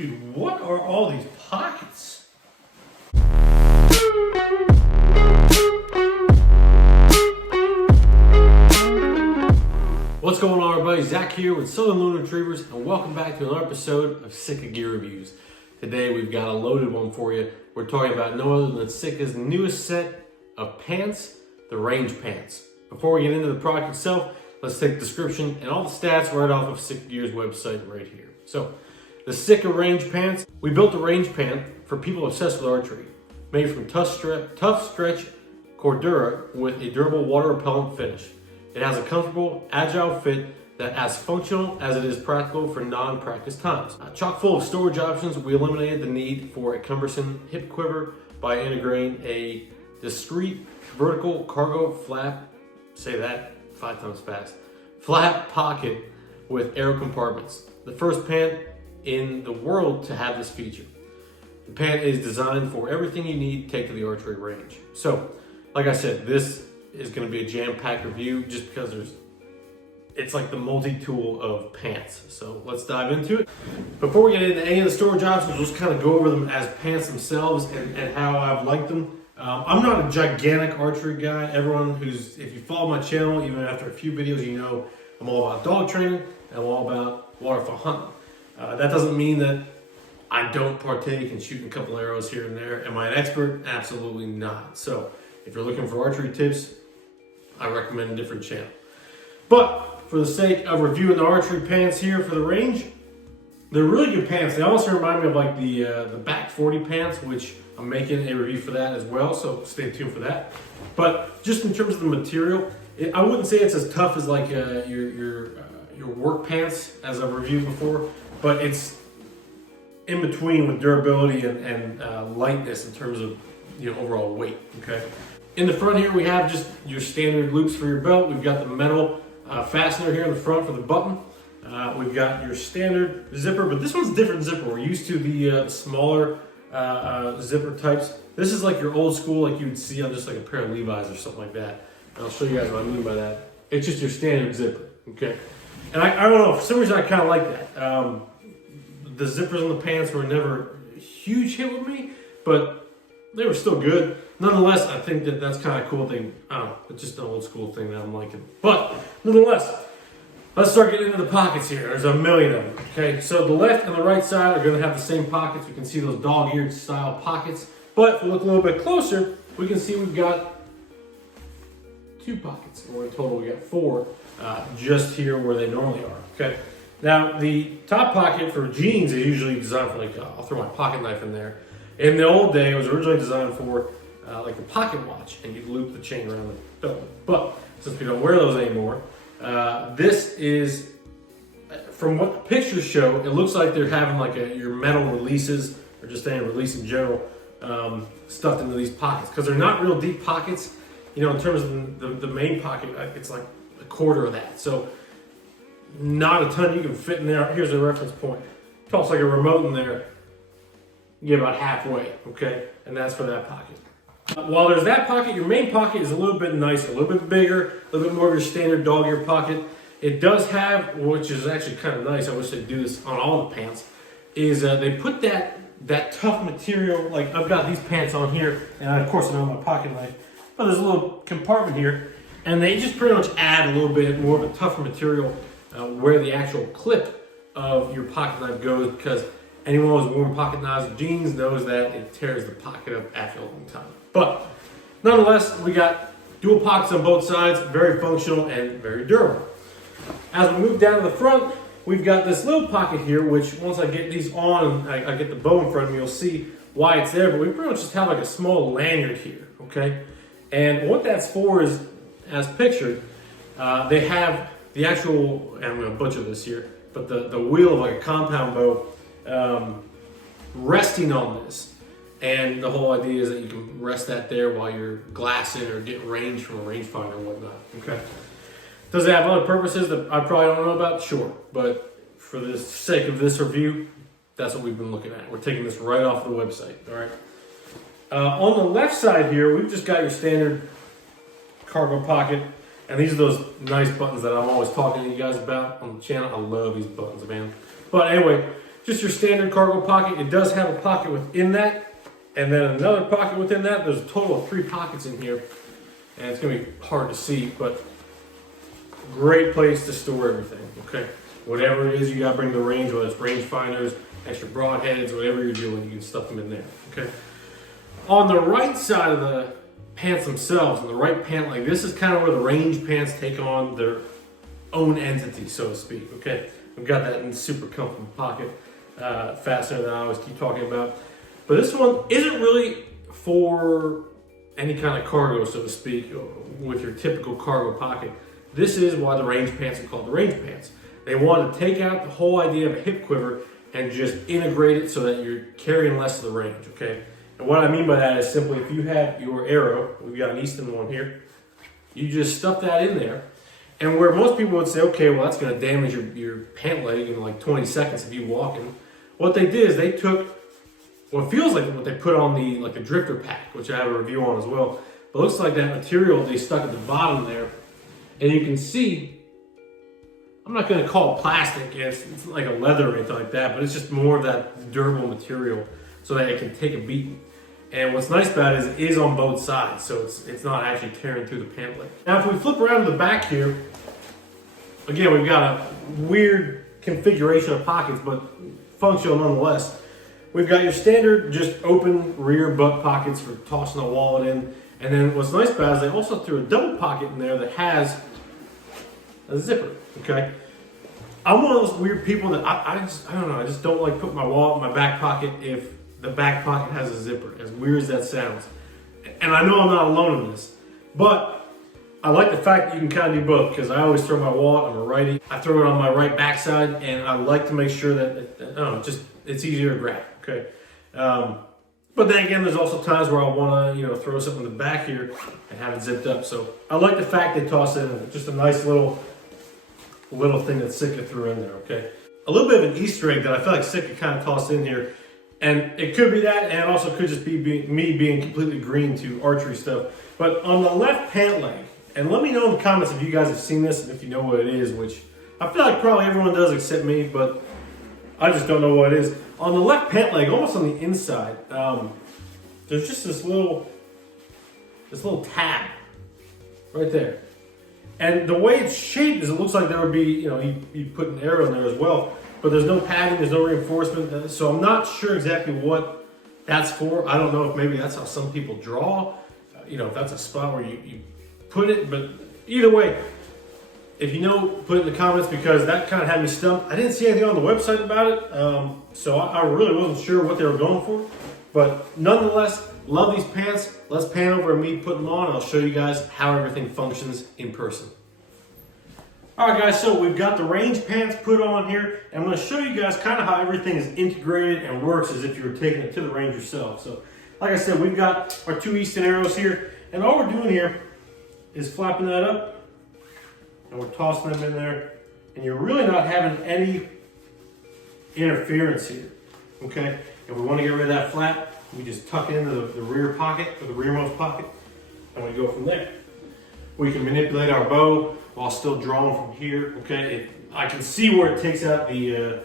Dude, what are all these pockets? What's going on, everybody? Zach here with Southern Loon Retrievers, and welcome back to another episode of SITKA Gear Reviews. Today we've got a loaded one for you. We're talking about no other than SITKA's newest set of pants, the Range Pants. Before we get into the product itself, let's take the description and all the stats right off of SITKA Gear's website right here. So, the SITKA Range Pants. We built the Range Pant for people obsessed with archery. Made from tough stretch Cordura with a durable water repellent finish. It has a comfortable, agile fit that as functional as it is practical for non-practice times. Chock full of storage options, we eliminated the need for a cumbersome hip quiver by integrating a discreet vertical cargo flap, say that 5 times fast, flap pocket with air compartments. The first pant in the world to have this feature. The pant is designed for everything you need to take to the archery range. So, like I said, this is going to be a jam-packed review just because it's like the multi-tool of pants. So let's dive into it. Before we get into any of the storage options, we'll just kind of go over them as pants themselves and how I've liked them. I'm not a gigantic archery guy. Everyone if you follow my channel, even after a few videos, you know I'm all about dog training and I'm all about waterfowl hunting. That doesn't mean that I don't partake in shooting a couple arrows here and there. Am I an expert? Absolutely not. So if you're looking for archery tips, I recommend a different channel. But for the sake of reviewing the archery pants here for the range, they're really good pants. They also remind me of like the back 40 pants, which I'm making a review for that as well. So stay tuned for that. But just in terms of the material, I wouldn't say it's as tough as like your work pants as I've reviewed before, but it's in between with durability and lightness in terms of overall weight. Okay. In the front here, we have just your standard loops for your belt. We've got the metal fastener here in the front for the button. We've got your standard zipper, but this one's a different zipper. We're used to the smaller zipper types. This is like your old school, like you would see on just like a pair of Levi's or something like that. And I'll show you guys what I mean by that. It's just your standard zipper, okay? And I don't know, for some reason I kind of like that. The zippers on the pants were never a huge hit with me, but they were still good. Nonetheless, I think that's kind of a cool thing. I don't know, it's just an old school thing that I'm liking. But nonetheless, let's start getting into the pockets here. There's a million of them, okay? So the left and the right side are gonna have the same pockets. We can see those dog-eared style pockets. But if we look a little bit closer, we can see we've got 2 pockets, or in total we got 4, just here where they normally are, okay? Now, the top pocket for jeans is usually designed for like, I'll throw my pocket knife in there. In the old day, it was originally designed for like a pocket watch, and you'd loop the chain around the belt. But since we don't wear those anymore, this is, from what the pictures show, it looks like they're having like your metal releases, or just any release in general, stuffed into these pockets. Because they're not real deep pockets. In terms of the main pocket, it's like a quarter of that. So not a ton you can fit in there. Here's a reference point. Toss like a remote in there, you get about halfway, okay? And that's for that pocket. While there's that pocket, your main pocket is a little bit nicer, a little bit bigger, a little bit more of your standard dog ear pocket. It does have, which is actually kind of nice, I wish they'd do this on all the pants, is they put that tough material, like I've got these pants on here, and of course I don't have my pocket knife, but there's a little compartment here, and they just pretty much add a little bit more of a tougher material where the actual clip of your pocket knife goes, because anyone who's worn pocket knives or jeans knows that it tears the pocket up after a long time. But nonetheless, we got dual pockets on both sides, very functional and very durable. As we move down to the front, we've got this little pocket here, which once I get these on, I get the bow in front of me, you'll see why it's there, but we pretty much just have like a small lanyard here, okay? And what that's for is, as pictured, they have the actual, and I'm gonna butcher this here, but the wheel of like a compound bow resting on this. And the whole idea is that you can rest that there while you're glassing or getting range from a rangefinder and whatnot, okay? Does it have other purposes that I probably don't know about? Sure, but for the sake of this review, that's what we've been looking at. We're taking this right off the website, all right? On the left side here, we've just got your standard cargo pocket, and these are those nice buttons that I'm always talking to you guys about on the channel. I love these buttons, man. But anyway, just your standard cargo pocket. It does have a pocket within that, and then another pocket within that. There's a total of 3 pockets in here, and it's gonna be hard to see, but great place to store everything, okay? Whatever it is you gotta bring to the range, whether it's range finders, extra broadheads, whatever you're doing, you can stuff them in there, okay? On the right side of the pants themselves, and the right pant leg, this is kind of where the range pants take on their own entity, so to speak, okay? We've got that in super comfortable pocket fastener that I always keep talking about. But this one isn't really for any kind of cargo, so to speak, with your typical cargo pocket. This is why the range pants are called the range pants. They want to take out the whole idea of a hip quiver and just integrate it so that you're carrying less of the range, okay? And what I mean by that is simply if you have your arrow, we've got an Easton one here, you just stuff that in there. And where most people would say, okay, well, that's going to damage your pant leg in like 20 seconds of you walking. What they did is they took what feels like what they put on the drifter pack, which I have a review on as well. But it looks like that material they stuck at the bottom there. And you can see, I'm not going to call it plastic. It's like a leather or anything like that, but it's just more of that durable material so that it can take a beating. And what's nice about it is it is on both sides, so it's not actually tearing through the pant leg. Now, if we flip around to the back here, again, we've got a weird configuration of pockets, but functional nonetheless. We've got your standard, just open rear butt pockets for tossing a wallet in. And then what's nice about it is they also threw a double pocket in there that has a zipper, okay? I'm one of those weird people that I don't know, I just don't like putting my wallet in my back pocket if the back pocket has a zipper, as weird as that sounds. And I know I'm not alone in this, but I like the fact that you can kind of do both, because I always throw my wallet, I'm a righty. I throw it on my right backside, and I like to make sure that it's easier to grab, okay? But then again, there's also times where I want to, throw something in the back here and have it zipped up. So I like the fact they toss it in. Just a nice little thing that SITKA threw in there, okay? A little bit of an Easter egg that I feel like SITKA kind of tossed in here. And it could be that, and it also could just be me being completely green to archery stuff. But on the left pant leg, and let me know in the comments if you guys have seen this and if you know what it is, which I feel like probably everyone does except me, but I just don't know what it is. On the left pant leg, almost on the inside, there's just this little tab right there. And the way it's shaped is it looks like there would be, you put an arrow in there as well, but there's no padding, there's no reinforcement, so I'm not sure exactly what that's for. I don't know if maybe that's how some people draw, if that's a spot where you put it, but either way, if you know, put it in the comments, because that kind of had me stumped. I didn't see anything on the website about it, so I really wasn't sure what they were going for. But nonetheless, love these pants. Let's pan over and me put them on, and I'll show you guys how everything functions in person. All right, guys, so we've got the range pants put on here, and I'm going to show you guys kind of how everything is integrated and works as if you were taking it to the range yourself. So, like I said, we've got our 2 Easton arrows here, and all we're doing here is flapping that up, and we're tossing them in there, and you're really not having any interference here, okay? If we want to get rid of that flap, we just tuck it into the rear pocket, or the rearmost pocket, and we go from there. We can manipulate our bow while still drawing from here, okay? I can see where it takes out the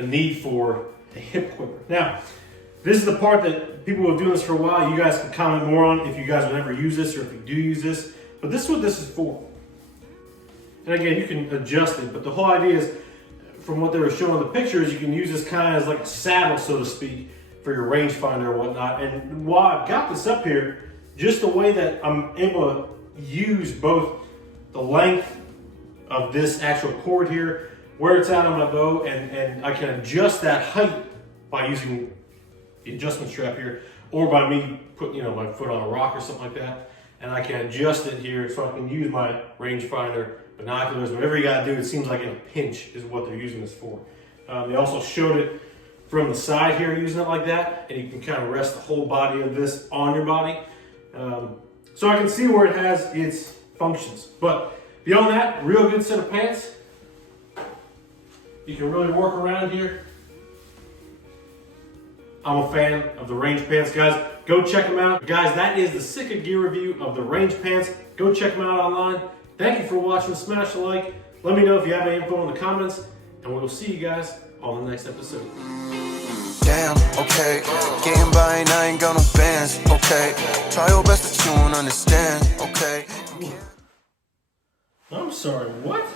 need for a hip quiver. Now, this is the part that people who have been doing this for a while, you guys can comment more on if you guys would ever use this or if you do use this, but this is what this is for. And again, you can adjust it, but the whole idea is, from what they were showing in the pictures, you can use this kind of as like a saddle, so to speak, for your rangefinder or whatnot. And while I've got this up here, just the way that I'm able to use both the length of this actual cord here, where it's at on my bow, and I can adjust that height by using the adjustment strap here, or by me putting my foot on a rock or something like that, and I can adjust it here so I can use my rangefinder, binoculars, whatever you gotta do. It seems like in a pinch is what they're using this for. They also showed it from the side here, using it like that, and you can kind of rest the whole body of this on your body. So I can see where it has its functions. But beyond that, real good set of pants. You can really work around here. I'm a fan of the range pants, guys. Go check them out. Guys, that is the SITKA gear review of the range pants. Go check them out online. Thank you for watching. Smash the like. Let me know if you have any info in the comments, and we'll see you guys on the next episode. Damn, okay. Getting by and I ain't got no bands, okay. Try your best but you won't understand, okay. I'm sorry, what?